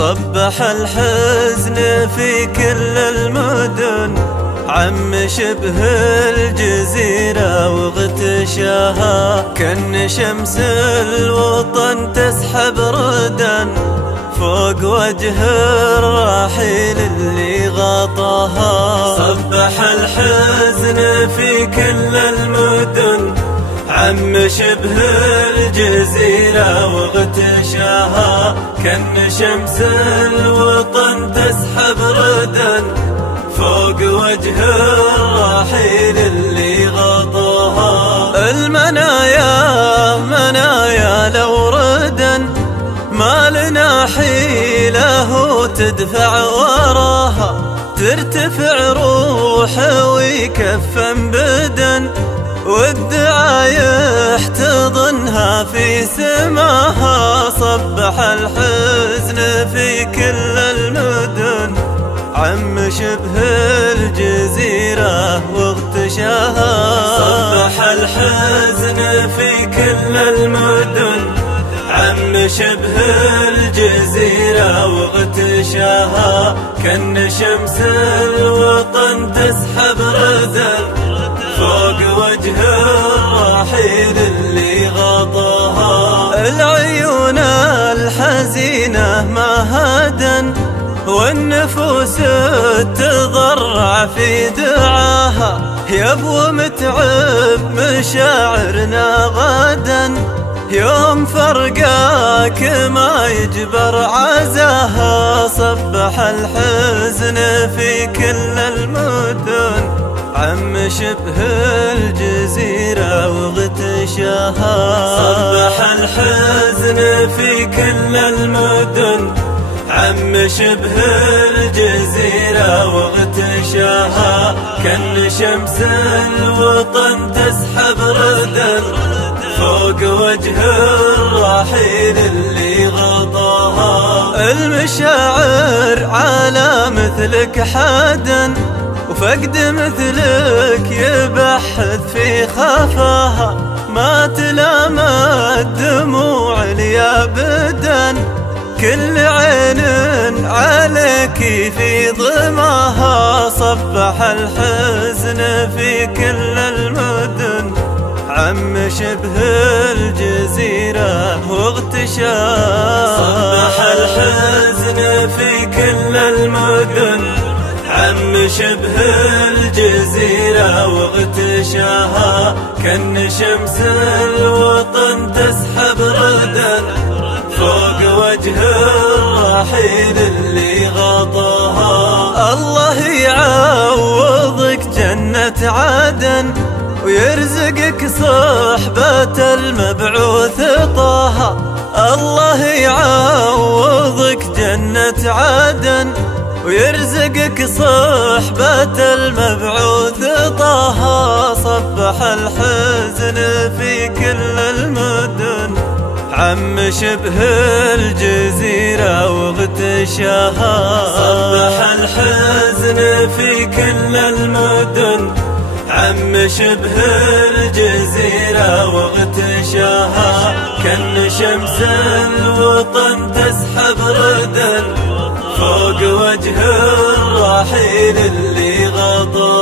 صبح الحزن في كل المدن، عم شبه الجزيرة واغتشاها، كأن شمس الوطن تسحب ردا فوق وجه الرحيل اللي غطاها. صبح الحزن في كل المدن، عم شبه الجزيرة واغتشاها، كأن شمس الوطن تسحب ردا فوق وجه الرحيل اللي غطاها. المنايا منايا لو ردا، ما لنا حيلة تدفع وراها، ترتفع روح ويكفن بدن، والدعايح تظنها في سماها. صبح الحزن في كل المدن، عم شبه الجزيرة واغتشاها. صبح الحزن في كل المدن، عم شبه الجزيرة واغتشاها، كأن شمس الوطن تسحب ردا فوق وجه الرحيل اللي غطاها. العيون الحزينة مهدا، والنفوس تضرع في دعاها، يبو متعب مشاعرنا غدا، يوم فرقاك ما يجبر عزاها. صبح الحزن في كل المدن، عم شبه الجزيرة واغتشاها. صبح الحزن في كل المدن، عم شبه الجزيرة واغتشاها، كأن شمس الوطن تسحب ردا فوق وجه الرحيل اللي غطاها. المشاعر على مثلك حدا، وفقد مثلك يبحث في خفاها، ما تلامت دموع لي أبدا، كل عين عليك في ضماها. صبح الحزن في كل المدن، عم شبه الجزيرة واغتشاها. صبح الحزن في كل المدن، عم شبه الجزيرة واغتشاها، كأن شمس الوطن تسحب ردا فوق وجه الرحيل اللي غطاها. الله يعوضك جنة عدن، ويرزقك صحبة المبعوث طه. الله يعوضك جنة عدن، ويرزقك صحبة المبعوث طه. صبح الحزن في كل المدن، عم شبه الجزيرة واغتشاها. صبح الحزن في كل المدن، عم شبه الجزيرة واغتشاها، كأن شمس الوطن تسحب ردا فوق وجه الرحيل اللي غطاها.